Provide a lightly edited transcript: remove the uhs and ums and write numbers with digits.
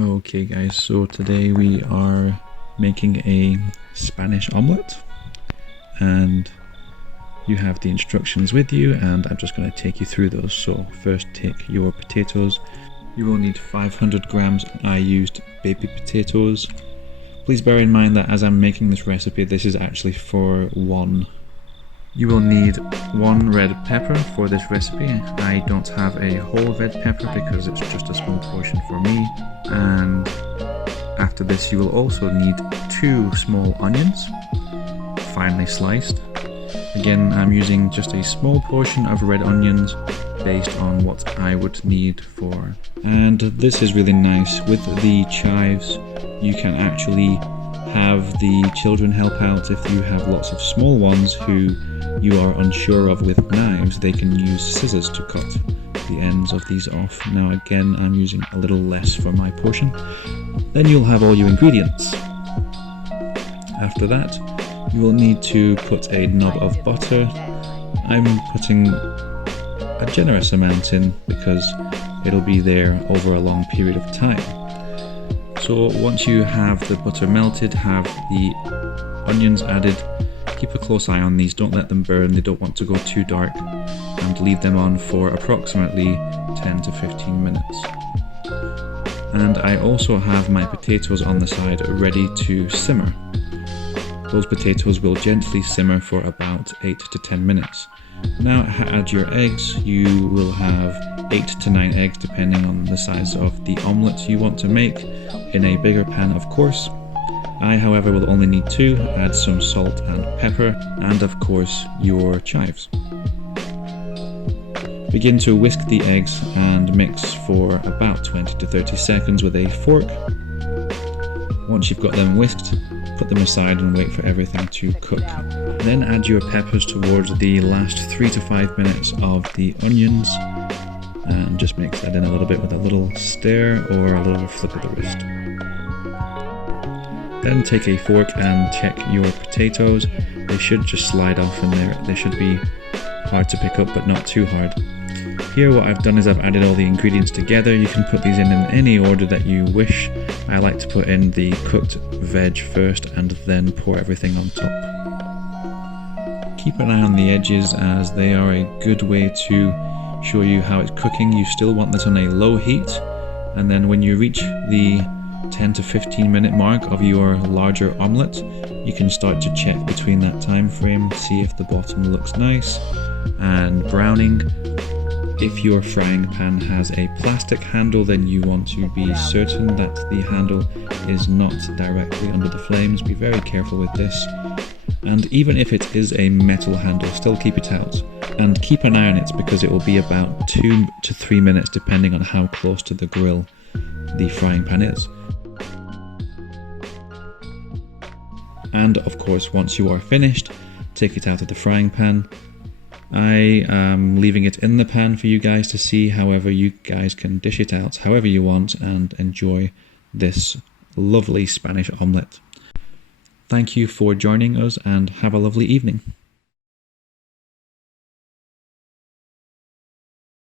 Okay guys, so today we are making a Spanish omelette and you have the instructions with you and I'm just going to take you through those. So first take your potatoes. You will need 500 grams. I used baby potatoes. Please bear in mind that as I'm making this recipe, this is actually for one. You will need one red pepper for this recipe. I don't have a whole red pepper because it's just a small portion for me. And after this you will also need 2 small onions, finely sliced. Again, I'm using just a small portion of red onions based on what I would need for. And this is really nice. With the chives, you can actually have the children help out. If you have lots of small ones who you are unsure of with knives, they can use scissors to cut the ends of these off. Now again, I'm using a little less for my portion. Then you'll have all your ingredients. After that, you will need to put a knob of butter. I'm putting a generous amount in because it'll be there over a long period of time. So once you have the butter melted, have the onions added, keep a close eye on these, don't let them burn, they don't want to go too dark, and leave them on for approximately 10 to 15 minutes. And I also have my potatoes on the side ready to simmer. Those potatoes will gently simmer for about 8 to 10 minutes. Now add your eggs. You will have 8 to 9 eggs depending on the size of the omelette you want to make, in a bigger pan of course. I however will only need 2, add some salt and pepper, and of course your chives. Begin to whisk the eggs and mix for about 20 to 30 seconds with a fork. Once you've got them whisked, put them aside and wait for everything to cook. Then add your peppers towards the last 3 to 5 minutes of the onions and just mix that in a little bit with a little stir or a little flip of the wrist. Then take a fork and check your potatoes. They should just slide off in there. They should be hard to pick up but not too hard. Here what I've done is I've added all the ingredients together. You can put these in any order that you wish. I like to put in the cooked veg first and then pour everything on top. Keep an eye on the edges as they are a good way to show you how it's cooking. You still want this on a low heat, and then when you reach the 10 to 15 minute mark of your larger omelette, you can start to check between that time frame, see if the bottom looks nice and browning. If your frying pan has a plastic handle, then you want to be certain that the handle is not directly under the flames. Be very careful with this. And even if it is a metal handle, still keep it out. And keep an eye on it because it will be about 2 to 3 minutes depending on how close to the grill the frying pan is. And of course, once you are finished, take it out of the frying pan. I am leaving it in the pan for you guys to see, however you guys can dish it out however you want and enjoy this lovely Spanish omelette. Thank you for joining us and have a lovely evening.